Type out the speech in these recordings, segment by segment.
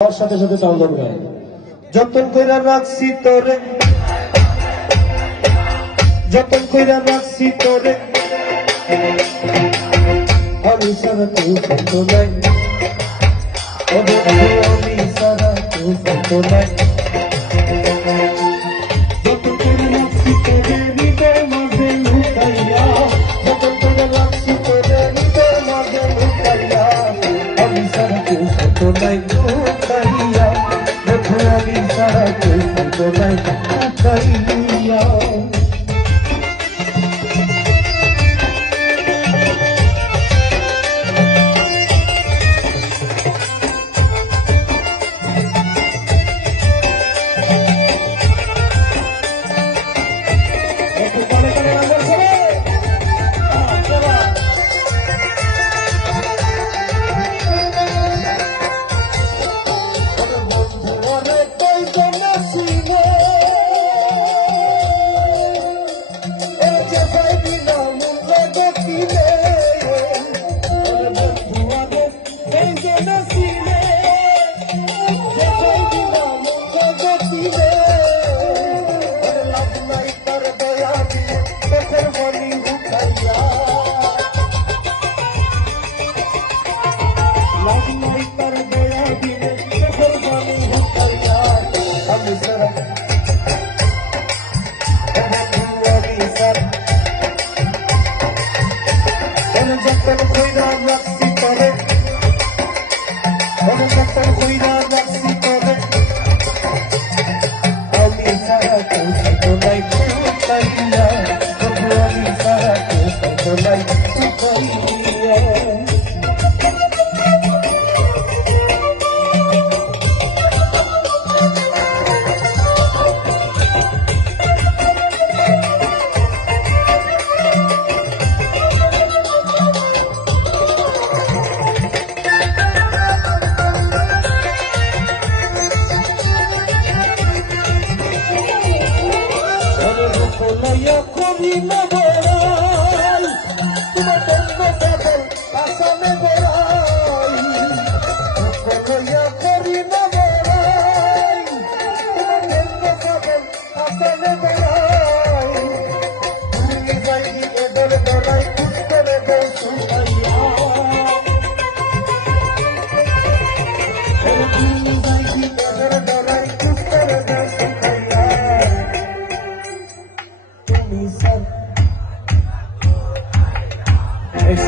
আমার সাথে সাথে চন্দন গায় যতন কইরা রাখছি তোরে, যতন কইরা রাখছি তোরে, আমি সারা তুই ফটো নাই, আমি সারা তুই ফটো নাই, যতন কইরা রাখছি তোরে হৃদয় মাঝে লুকাইয়া, যতন কইরা রাখছি তোরে হৃদয় মাঝে লুকাইয়া, আমি সারা তুই ফটো নাই লুকাইয়া, আমি সারা তুই ফটো নাই লুকাইয়া।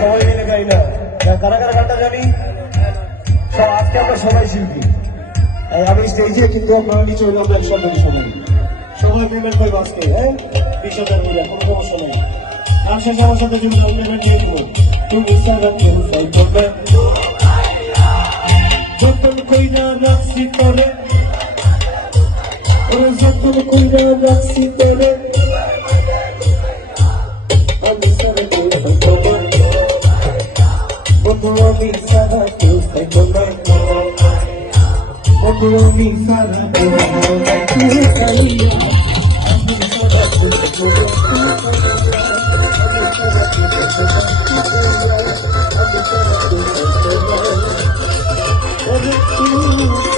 সবাই মিলে গাই না, কারা কারা গানটা জানি? আজকে আমরা সবাই শিল্পী, আমি স্টেজে, কিন্তু আপনারা নিচে হইলাম একসাথে সবাই সবাই পেমেন্ট করবো আজকে, হ্যাঁ 20,000 মিলে, কোনো সমস্যা নেই। গান শেষ আমার সাথে যদি পেমেন্ট নিয়ে দেবো, তুমি করবে যতন কইরা রাখছি তোরে, যতন কইরা রাখছি তোরে, আমি সারা তুই ফটো নাই, আমি সারা তুই ফটো নাই, আমি সারা তুই ফটো নাই, আমি সারা তুই ফটো নাই, আমি সারা তুই ফটো নাই।